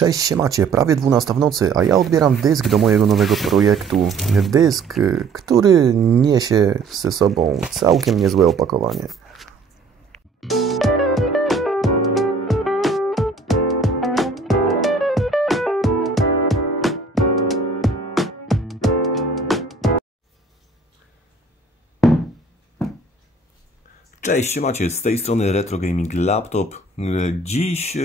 Cześć, siemacie, prawie 12 w nocy, a ja odbieram dysk do mojego nowego projektu. Dysk, który niesie ze sobą całkiem niezłe opakowanie. Cześć, siemacie, z tej strony Retro Gaming Laptop. Dziś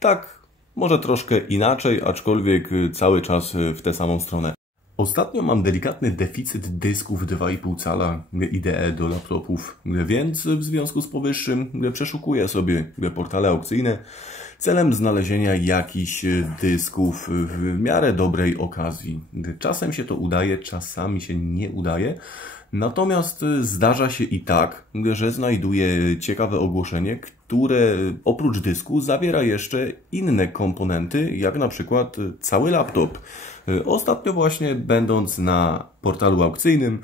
tak, może troszkę inaczej, aczkolwiek cały czas w tę samą stronę. Ostatnio mam delikatny deficyt dysków 2,5 cala IDE do laptopów, więc w związku z powyższym przeszukuję sobie portale aukcyjne celem znalezienia jakichś dysków w miarę dobrej okazji. Czasem się to udaje, czasami się nie udaje. Natomiast zdarza się i tak, że znajduję ciekawe ogłoszenie, które oprócz dysku zawiera jeszcze inne komponenty, jak na przykład cały laptop. Ostatnio właśnie będąc na portalu aukcyjnym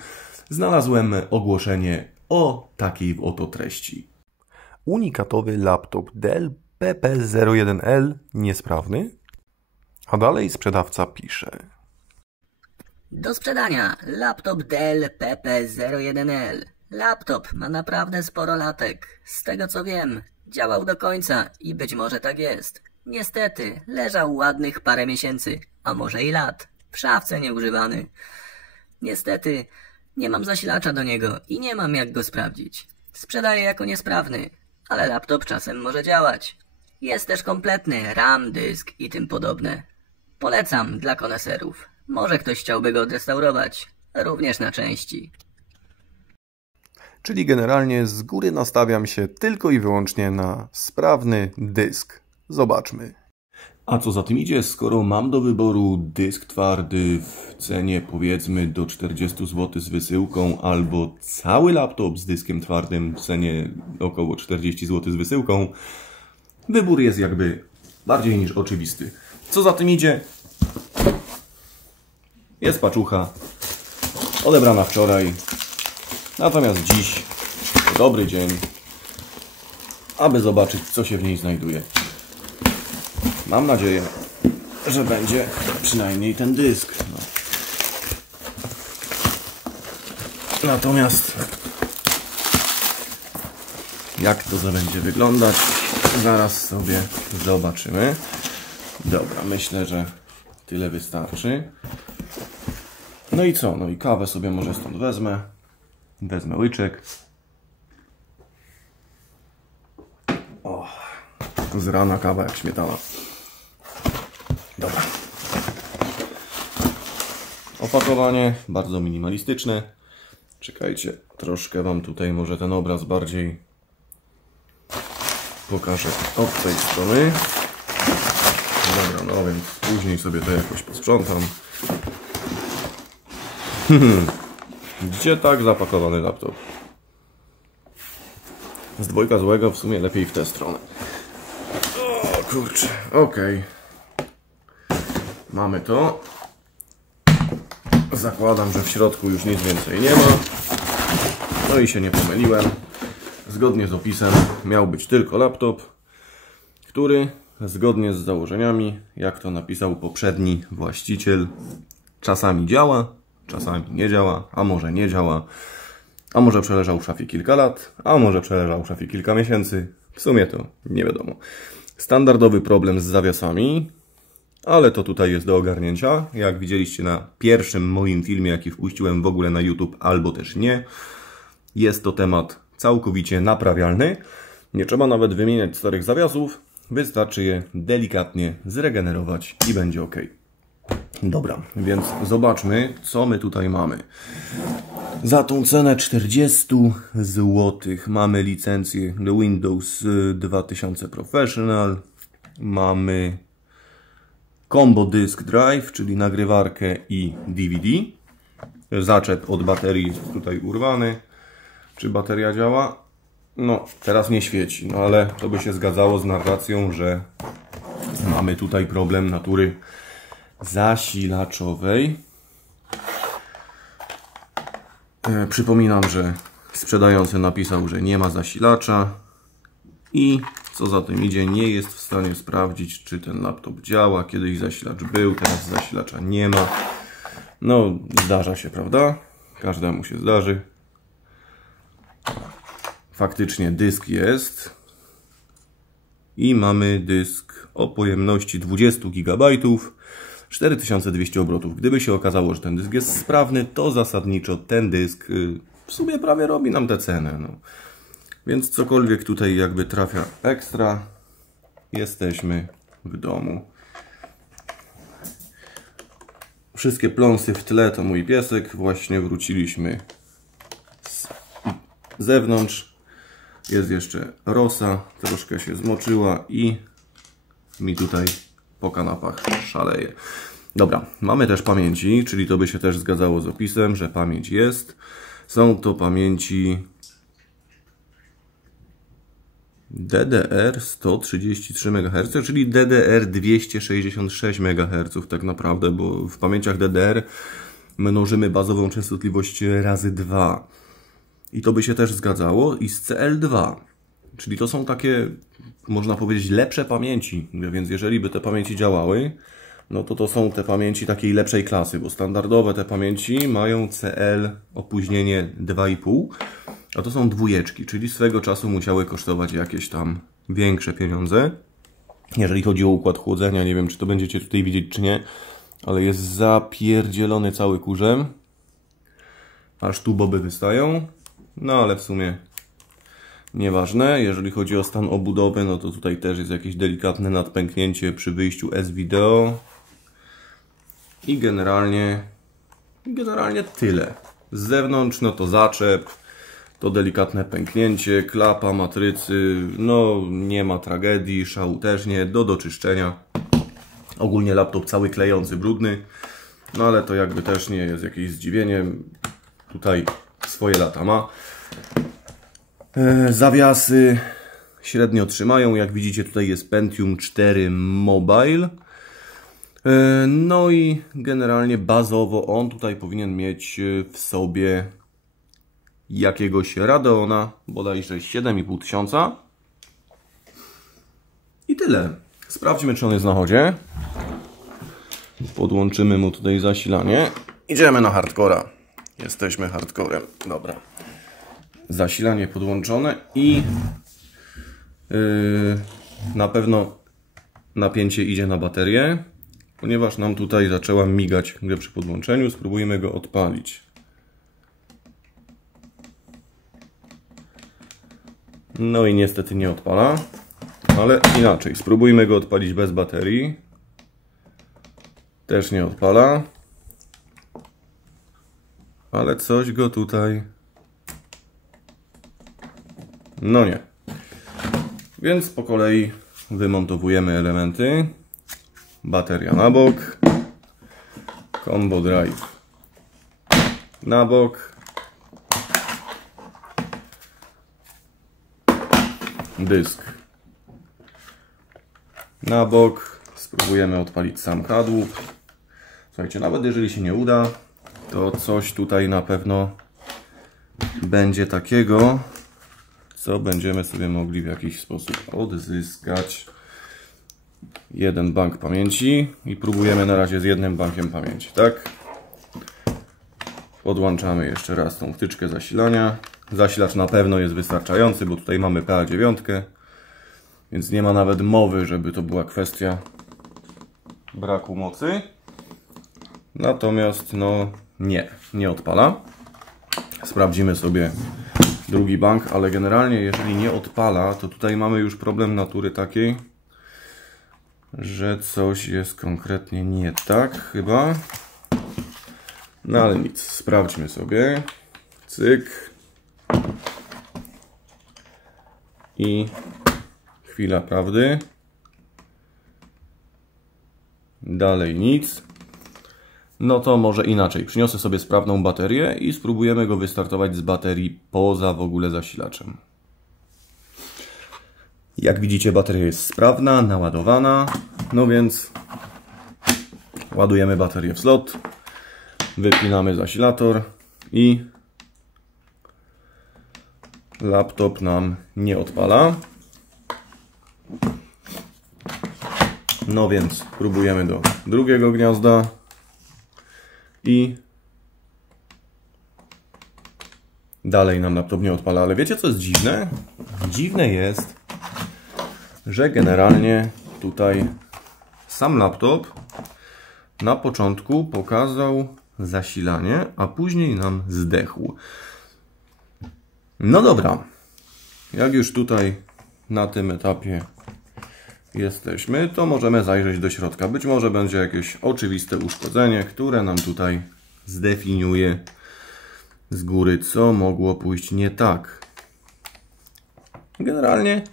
znalazłem ogłoszenie o takiej oto treści. Unikatowy laptop Dell PP01L niesprawny, a dalej sprzedawca pisze: do sprzedania laptop Dell PP01L. Laptop ma naprawdę sporo latek. Z tego co wiem, działał do końca i być może tak jest. Niestety, leżał ładnych parę miesięcy, a może i lat, w szafce nieużywany. Niestety, nie mam zasilacza do niego i nie mam jak go sprawdzić. Sprzedaję jako niesprawny, ale laptop czasem może działać. Jest też kompletny RAM, dysk i tym podobne. Polecam dla koneserów. Może ktoś chciałby go odrestaurować, również na części. Czyli generalnie z góry nastawiam się tylko i wyłącznie na sprawny dysk. Zobaczmy. A co za tym idzie, skoro mam do wyboru dysk twardy w cenie powiedzmy do 40 zł z wysyłką albo cały laptop z dyskiem twardym w cenie około 40 zł z wysyłką, wybór jest jakby bardziej niż oczywisty. Co za tym idzie? Jest paczucha, odebrana wczoraj, natomiast dziś dobry dzień, aby zobaczyć, co się w niej znajduje. Mam nadzieję, że będzie przynajmniej ten dysk. Natomiast jak to będzie wyglądać, zaraz sobie zobaczymy. Dobra, myślę, że tyle wystarczy. No i co? No i kawę sobie może stąd wezmę. Wezmę łyczek. O, z rana kawa jak śmietana. Dobra. Opakowanie bardzo minimalistyczne. Czekajcie, troszkę Wam tutaj może ten obraz bardziej pokażę od tej strony. Dobra, no więc później sobie to jakoś posprzątam. Gdzie tak zapakowany laptop? Z dwojga złego w sumie lepiej w tę stronę. O kurczę, okej. Mamy to. Zakładam, że w środku już nic więcej nie ma. No i się nie pomyliłem. Zgodnie z opisem miał być tylko laptop, który zgodnie z założeniami, jak to napisał poprzedni właściciel, czasami działa, czasami nie działa, a może nie działa, a może przeleżał w szafie kilka lat, a może przeleżał w szafie kilka miesięcy. W sumie to nie wiadomo. Standardowy problem z zawiasami, ale to tutaj jest do ogarnięcia. Jak widzieliście na pierwszym moim filmie, jaki wpuściłem w ogóle na YouTube, albo też nie, jest to temat całkowicie naprawialny. Nie trzeba nawet wymieniać starych zawiasów, wystarczy je delikatnie zregenerować i będzie ok. Dobra, więc zobaczmy, co my tutaj mamy. Za tą cenę 40 zł mamy licencję do Windows 2000 Professional. Mamy Combo Disk Drive, czyli nagrywarkę i DVD. Zaczep od baterii jest tutaj urwany. Czy bateria działa? No, teraz nie świeci, no ale to by się zgadzało z narracją, że mamy tutaj problem natury zasilaczowej. Przypominam, że sprzedający napisał, że nie ma zasilacza i Co za tym idzie, nie jest w stanie sprawdzić, czy ten laptop działa. Kiedyś zasilacz był, teraz zasilacza nie ma. No, zdarza się, prawda? Każdemu się zdarzy. Faktycznie dysk jest. I mamy dysk o pojemności 20 GB, 4200 obrotów. Gdyby się okazało, że ten dysk jest sprawny, to zasadniczo ten dysk w sumie prawie robi nam tę cenę. No. Więc cokolwiek tutaj jakby trafia ekstra, jesteśmy w domu. Wszystkie pląsy w tle to mój piesek. Właśnie wróciliśmy z zewnątrz. Jest jeszcze rosa, troszkę się zmoczyła i mi tutaj po kanapach szaleje. Dobra, mamy też pamięci, czyli to by się też zgadzało z opisem, że pamięć jest. Są to pamięci DDR 133 MHz, czyli DDR 266 MHz tak naprawdę, bo w pamięciach DDR mnożymy bazową częstotliwość razy 2. I to by się też zgadzało i z CL2. Czyli to są takie, można powiedzieć, lepsze pamięci. Więc jeżeli by te pamięci działały, no to są te pamięci takiej lepszej klasy, bo standardowe te pamięci mają CL opóźnienie 2,5, a to są dwójeczki, czyli swego czasu musiały kosztować jakieś tam większe pieniądze. Jeżeli chodzi o układ chłodzenia, nie wiem, czy to będziecie tutaj widzieć, czy nie, ale jest zapierdzielony cały kurzem. Aż tu boby wystają. No ale w sumie nieważne. Jeżeli chodzi o stan obudowy, no to tutaj też jest jakieś delikatne nadpęknięcie przy wyjściu S-Video. I generalnie tyle. Z zewnątrz no to zaczep, to delikatne pęknięcie, klapa matrycy, no nie ma tragedii, szału też nie, do doczyszczenia. Ogólnie laptop cały klejący, brudny, no ale to jakby też nie jest jakieś zdziwienie. Tutaj swoje lata ma. Zawiasy średnio trzymają. Jak widzicie, tutaj jest Pentium 4 Mobile. No i generalnie bazowo on tutaj powinien mieć w sobie jakiegoś Radeona, bodajże 7500. I tyle. Sprawdźmy, czy on jest na chodzie. Podłączymy mu tutaj zasilanie. Idziemy na hardcora. Jesteśmy hardcorem. Dobra. Zasilanie podłączone i na pewno napięcie idzie na baterię, ponieważ nam tutaj zaczęła migać grę przy podłączeniu. Spróbujmy go odpalić. No i niestety nie odpala, ale inaczej. Spróbujmy go odpalić bez baterii. Też nie odpala. Ale coś go tutaj... No nie. Więc po kolei wymontowujemy elementy. Bateria na bok. Combo drive na bok. Dysk na bok. Spróbujemy odpalić sam kadłub. Słuchajcie, nawet jeżeli się nie uda, to coś tutaj na pewno będzie takiego, co będziemy sobie mogli w jakiś sposób odzyskać. Jeden bank pamięci i próbujemy na razie z jednym bankiem pamięci, tak? Podłączamy jeszcze raz tą wtyczkę zasilania. Zasilacz na pewno jest wystarczający, bo tutaj mamy PA9, więc nie ma nawet mowy, żeby to była kwestia braku mocy. Natomiast no nie odpala. Sprawdzimy sobie drugi bank, ale generalnie jeżeli nie odpala, to tutaj mamy już problem natury takiej, że coś jest konkretnie nie tak chyba. No ale nic, sprawdźmy sobie. Cyk. I chwila prawdy. Dalej nic. No to może inaczej. Przyniosę sobie sprawną baterię i spróbujemy go wystartować z baterii poza w ogóle zasilaczem. Jak widzicie, bateria jest sprawna, naładowana. No więc ładujemy baterię w slot. Wypinamy zasilator i laptop nam nie odpala. No więc próbujemy do drugiego gniazda i dalej nam laptop nie odpala, ale wiecie co jest dziwne? Dziwne jest, że generalnie tutaj sam laptop na początku pokazał zasilanie, a później nam zdechł. No dobra, jak już tutaj na tym etapie jesteśmy, to możemy zajrzeć do środka. Być może będzie jakieś oczywiste uszkodzenie, które nam tutaj zdefiniuje z góry, co mogło pójść nie tak. Generalnie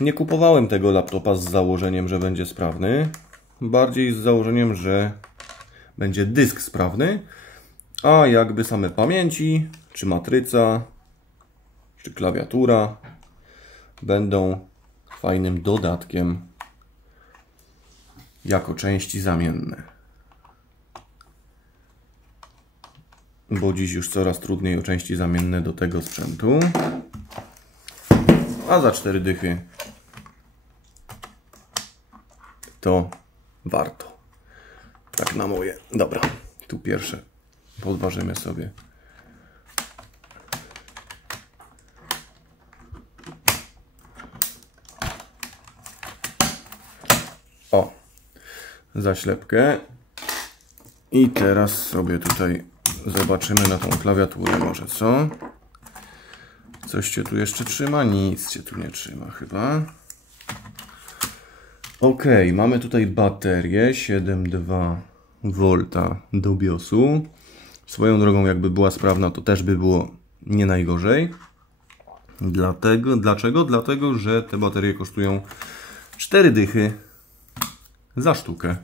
nie kupowałem tego laptopa z założeniem, że będzie sprawny. Bardziej z założeniem, że będzie dysk sprawny, a jakby same pamięci, czy matryca, czy klawiatura będą fajnym dodatkiem jako części zamienne. Bo dziś już coraz trudniej o części zamienne do tego sprzętu. A za 4 dychy to warto. Tak na moje. Dobra, tu pierwsze podważymy sobie. O, zaślepkę. I teraz sobie tutaj zobaczymy na tą klawiaturę może, co? Coś cię tu jeszcze trzyma? Nic cię tu nie trzyma chyba. Ok, mamy tutaj baterię 7,2 V do BIOSu. Swoją drogą, jakby była sprawna, to też by było nie najgorzej. Dlaczego? Dlatego, że te baterie kosztują 4 dychy za sztukę.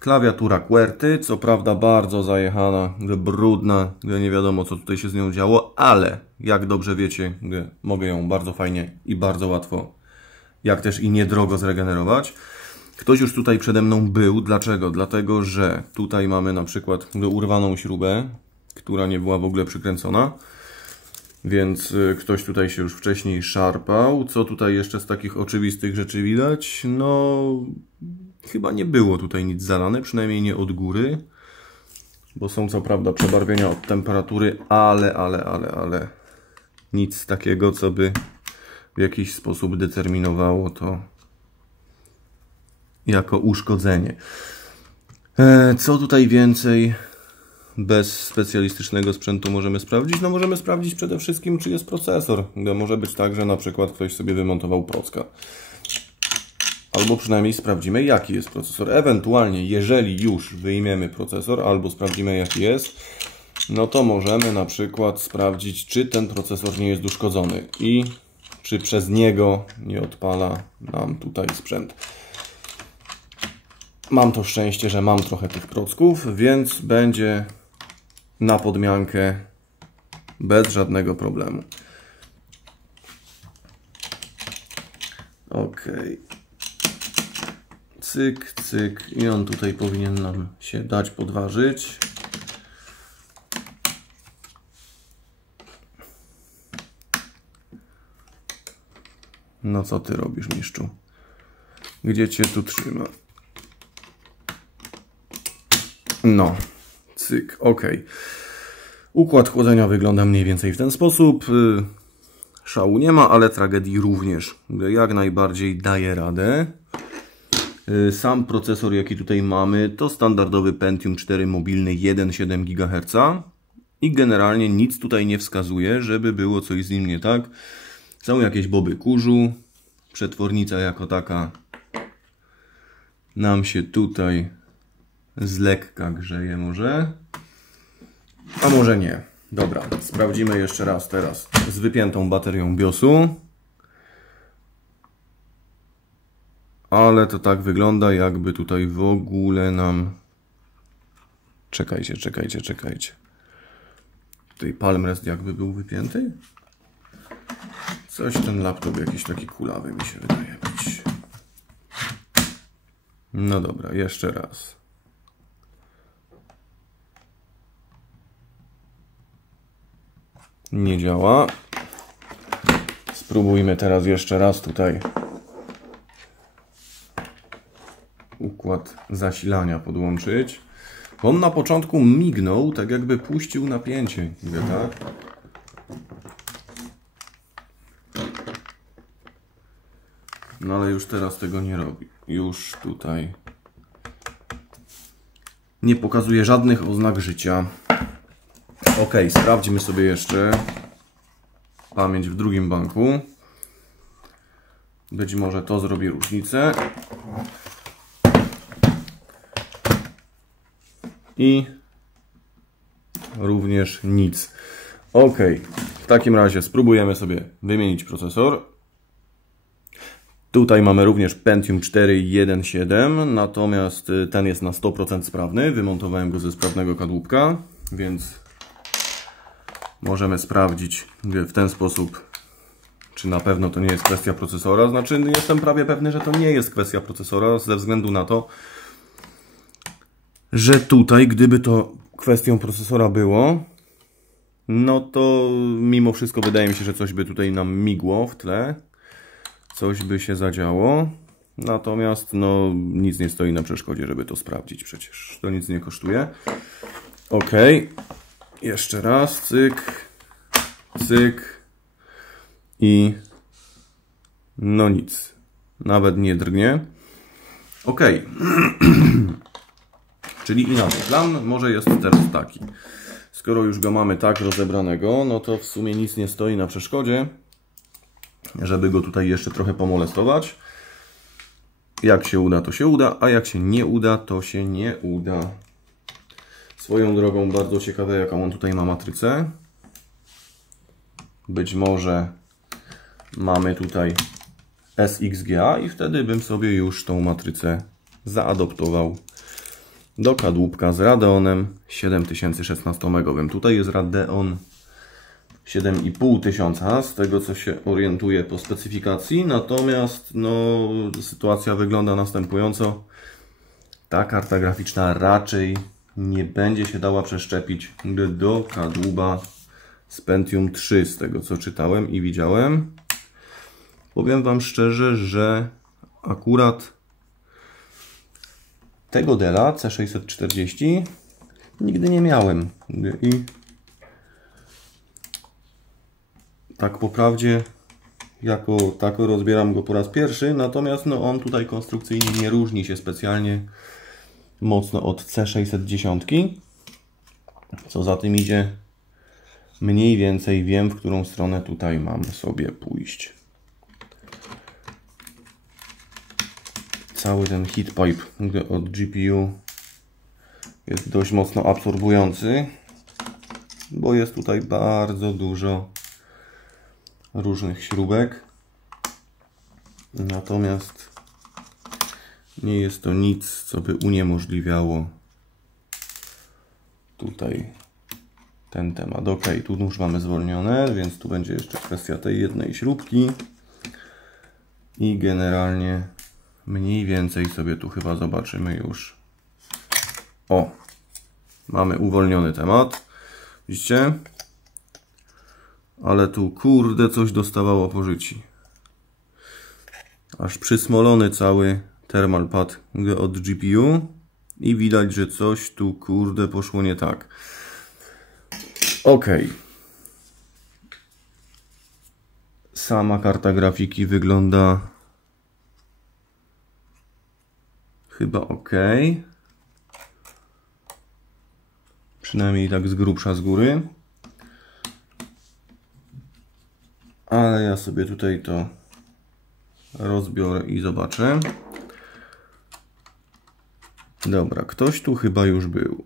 Klawiatura QWERTY, co prawda bardzo zajechana, brudna, nie wiadomo co tutaj się z nią działo, ale jak dobrze wiecie, mogę ją bardzo fajnie i bardzo łatwo, jak też i niedrogo zregenerować. Ktoś już tutaj przede mną był. Dlaczego? Dlatego, że tutaj mamy na przykład urwaną śrubę, która nie była w ogóle przykręcona. Więc ktoś tutaj się już wcześniej szarpał. Co tutaj jeszcze z takich oczywistych rzeczy widać? No, chyba nie było tutaj nic zalane, przynajmniej nie od góry. Bo są co prawda przebarwienia od temperatury, ale nic takiego, co by w jakiś sposób determinowało to jako uszkodzenie. Co tutaj więcej bez specjalistycznego sprzętu możemy sprawdzić? No możemy sprawdzić przede wszystkim, czy jest procesor. Może być tak, że na przykład ktoś sobie wymontował procka. Albo przynajmniej sprawdzimy, jaki jest procesor. Ewentualnie, jeżeli już wyjmiemy procesor, albo sprawdzimy, jaki jest, no to możemy na przykład sprawdzić, czy ten procesor nie jest uszkodzony i czy przez niego nie odpala nam tutaj sprzęt. Mam to szczęście, że mam trochę tych procków, więc będzie na podmiankę bez żadnego problemu. Ok. Cyk, cyk. I on tutaj powinien nam się dać podważyć. No co ty robisz, mistrzu? Gdzie cię tu trzyma? No, cyk, ok. Układ chłodzenia wygląda mniej więcej w ten sposób. Szału nie ma, ale tragedii również. Jak najbardziej daje radę. Sam procesor, jaki tutaj mamy, to standardowy Pentium 4 mobilny 1,7 GHz. I generalnie nic tutaj nie wskazuje, żeby było coś z nim nie tak. Są jakieś boby kurzu. Przetwornica jako taka nam się tutaj z lekka grzeje może. A może nie. Dobra, sprawdzimy jeszcze raz teraz z wypiętą baterią BIOSu. Ale to tak wygląda, jakby tutaj w ogóle nam... Czekajcie. Tutaj palm rest jakby był wypięty. Coś ten laptop jakiś taki kulawy mi się wydaje być. No dobra, jeszcze raz. Nie działa. Spróbujmy teraz jeszcze raz tutaj układ zasilania podłączyć. On na początku mignął, tak jakby puścił napięcie. Mówię, tak? No ale już teraz tego nie robi. Już tutaj nie pokazuje żadnych oznak życia. Ok, sprawdźmy sobie jeszcze pamięć w drugim banku. Być może to zrobi różnicę. I również nic. Ok, w takim razie spróbujemy sobie wymienić procesor. Tutaj mamy również Pentium 4 1.7, natomiast ten jest na 100% sprawny. Wymontowałem go ze sprawnego kadłubka, więc możemy sprawdzić w ten sposób, czy na pewno to nie jest kwestia procesora. Znaczy, jestem prawie pewny, że to nie jest kwestia procesora, ze względu na to, że tutaj, gdyby to kwestią procesora było, no to mimo wszystko wydaje mi się, że coś by tutaj nam migło w tle. Coś by się zadziało. Natomiast no nic nie stoi na przeszkodzie, żeby to sprawdzić przecież. To nic nie kosztuje. Ok. Jeszcze raz. Cyk. Cyk. I no nic. Nawet nie drgnie. Ok. Czyli inaczej. Plan może jest teraz taki. Skoro już go mamy tak rozebranego, no to w sumie nic nie stoi na przeszkodzie, żeby go tutaj jeszcze trochę pomolestować. Jak się uda, to się uda, a jak się nie uda, to się nie uda. Swoją drogą bardzo ciekawe, jaką on tutaj ma matrycę. Być może mamy tutaj SXGA i wtedy bym sobie już tą matrycę zaadoptował do kadłubka z Radeonem 7016-megowym. Tutaj jest Radeon 7500, z tego co się orientuję po specyfikacji. Natomiast no, sytuacja wygląda następująco. Ta karta graficzna raczej nie będzie się dała przeszczepić do kadłuba z Pentium 3, z tego co czytałem i widziałem. Powiem Wam szczerze, że akurat tego Della C640 nigdy nie miałem. I tak po prawdzie, jako tako rozbieram go po raz pierwszy, natomiast no, on tutaj konstrukcyjnie nie różni się specjalnie mocno od C610. Co za tym idzie, mniej więcej wiem, w którą stronę tutaj mam sobie pójść. Cały ten heat pipe od GPU jest dość mocno absorbujący, bo jest tutaj bardzo dużo różnych śrubek. Natomiast nie jest to nic, co by uniemożliwiało tutaj ten temat. Ok, tu już mamy zwolnione, więc tu będzie jeszcze kwestia tej jednej śrubki. I generalnie mniej więcej sobie tu chyba zobaczymy już. O! Mamy uwolniony temat. Widzicie? Ale tu kurde coś dostawało po życi. Aż przysmolony cały thermal pad od GPU. I widać, że coś tu kurde poszło nie tak. Ok. Sama karta grafiki wygląda chyba ok. Przynajmniej tak z grubsza z góry. Ale ja sobie tutaj to rozbiorę i zobaczę. Dobra, ktoś tu chyba już był.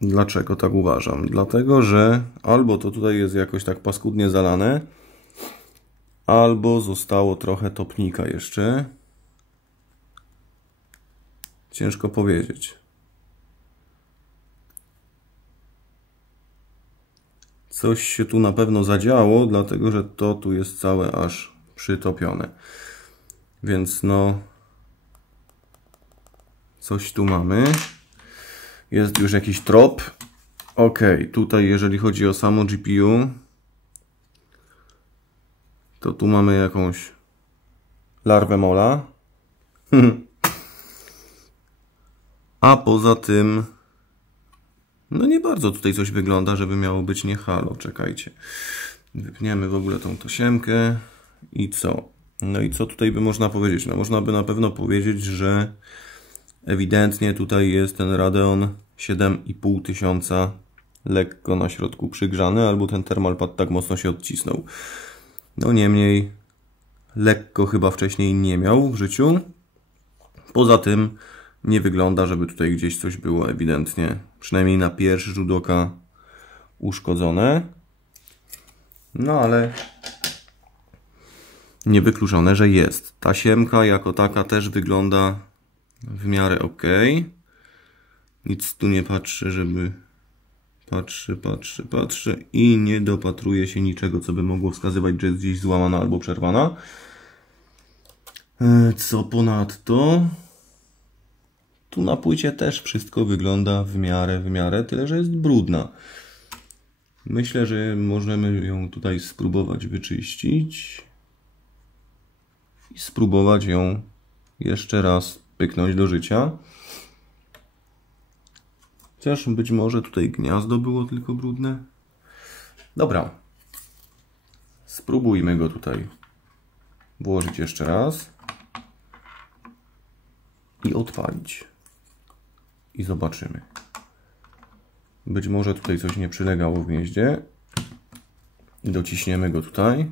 Dlaczego tak uważam? Dlatego, że albo to tutaj jest jakoś tak paskudnie zalane, albo zostało trochę topnika jeszcze. Ciężko powiedzieć. Coś się tu na pewno zadziało, dlatego że to tu jest całe aż przytopione. Więc no, coś tu mamy. Jest już jakiś trop. Ok, tutaj jeżeli chodzi o samo GPU, to tu mamy jakąś larwę mola. A poza tym, no nie bardzo tutaj coś wygląda, żeby miało być nie halo. Czekajcie. Wypniemy w ogóle tą tasiemkę i co? No i co tutaj by można powiedzieć? No można by na pewno powiedzieć, że ewidentnie tutaj jest ten Radeon 7500 lekko na środku przygrzany, albo ten thermalpad tak mocno się odcisnął. No niemniej lekko chyba wcześniej nie miał w życiu. Poza tym nie wygląda, żeby tutaj gdzieś coś było ewidentnie, przynajmniej na pierwszy rzut oka, uszkodzone. No ale niewykluczone, że jest. Tasiemka jako taka też wygląda w miarę ok. Nic tu nie patrzę, żeby... Patrzę i nie dopatruje się niczego, co by mogło wskazywać, że jest gdzieś złamana albo przerwana. Co ponadto? Tu na płycie też wszystko wygląda w miarę, tyle że jest brudna. Myślę, że możemy ją tutaj spróbować wyczyścić i spróbować ją jeszcze raz pyknąć do życia. Chociaż być może tutaj gniazdo było tylko brudne. Dobra. Spróbujmy go tutaj włożyć jeszcze raz i odpalić. I zobaczymy. Być może tutaj coś nie przylegało w gnieździe. Dociśniemy go tutaj.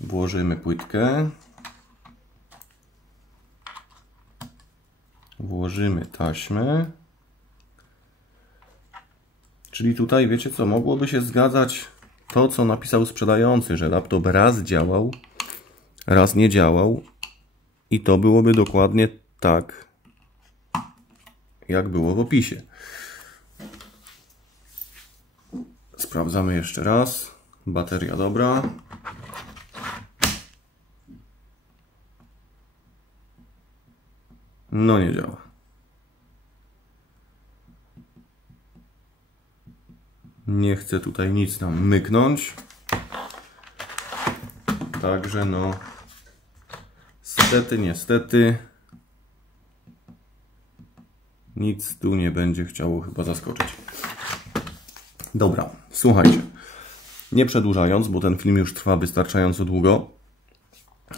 Włożymy płytkę. Włożymy taśmę. Czyli tutaj, wiecie co, mogłoby się zgadzać to, co napisał sprzedający, że laptop raz działał, raz nie działał i to byłoby dokładnie tak, jak było w opisie. Sprawdzamy jeszcze raz. Bateria dobra. No nie działa. Nie chcę tutaj nic nam myknąć. Także no niestety nic tu nie będzie chciało chyba zaskoczyć. Dobra, słuchajcie. Nie przedłużając, bo ten film już trwa wystarczająco długo.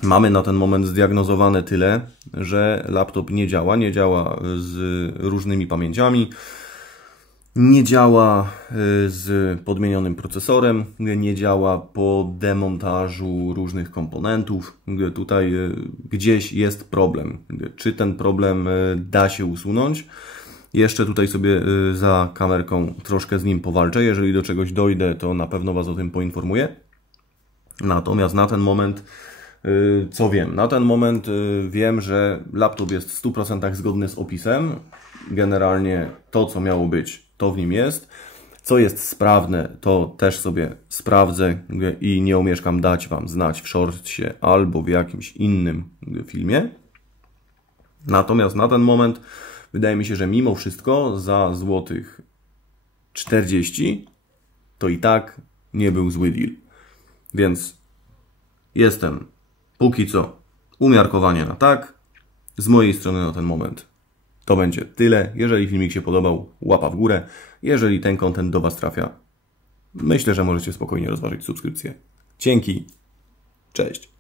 Mamy na ten moment zdiagnozowane tyle, że laptop nie działa z różnymi pamięciami. Nie działa z podmienionym procesorem, nie działa po demontażu różnych komponentów. Tutaj gdzieś jest problem. Czy ten problem da się usunąć? Jeszcze tutaj sobie za kamerką troszkę z nim powalczę. Jeżeli do czegoś dojdę, to na pewno Was o tym poinformuję. Natomiast na ten moment, co wiem? Na ten moment wiem, że laptop jest w 100% zgodny z opisem. Generalnie to, co miało być, to w nim jest. Co jest sprawne, to też sobie sprawdzę i nie omieszkam dać Wam znać w shortsie albo w jakimś innym filmie. Natomiast na ten moment wydaje mi się, że mimo wszystko za złotych 40 to i tak nie był zły deal. Więc jestem póki co umiarkowanie na tak. Z mojej strony na ten moment to będzie tyle. Jeżeli filmik się podobał, łapa w górę. Jeżeli ten content do Was trafia, myślę, że możecie spokojnie rozważyć subskrypcję. Dzięki. Cześć.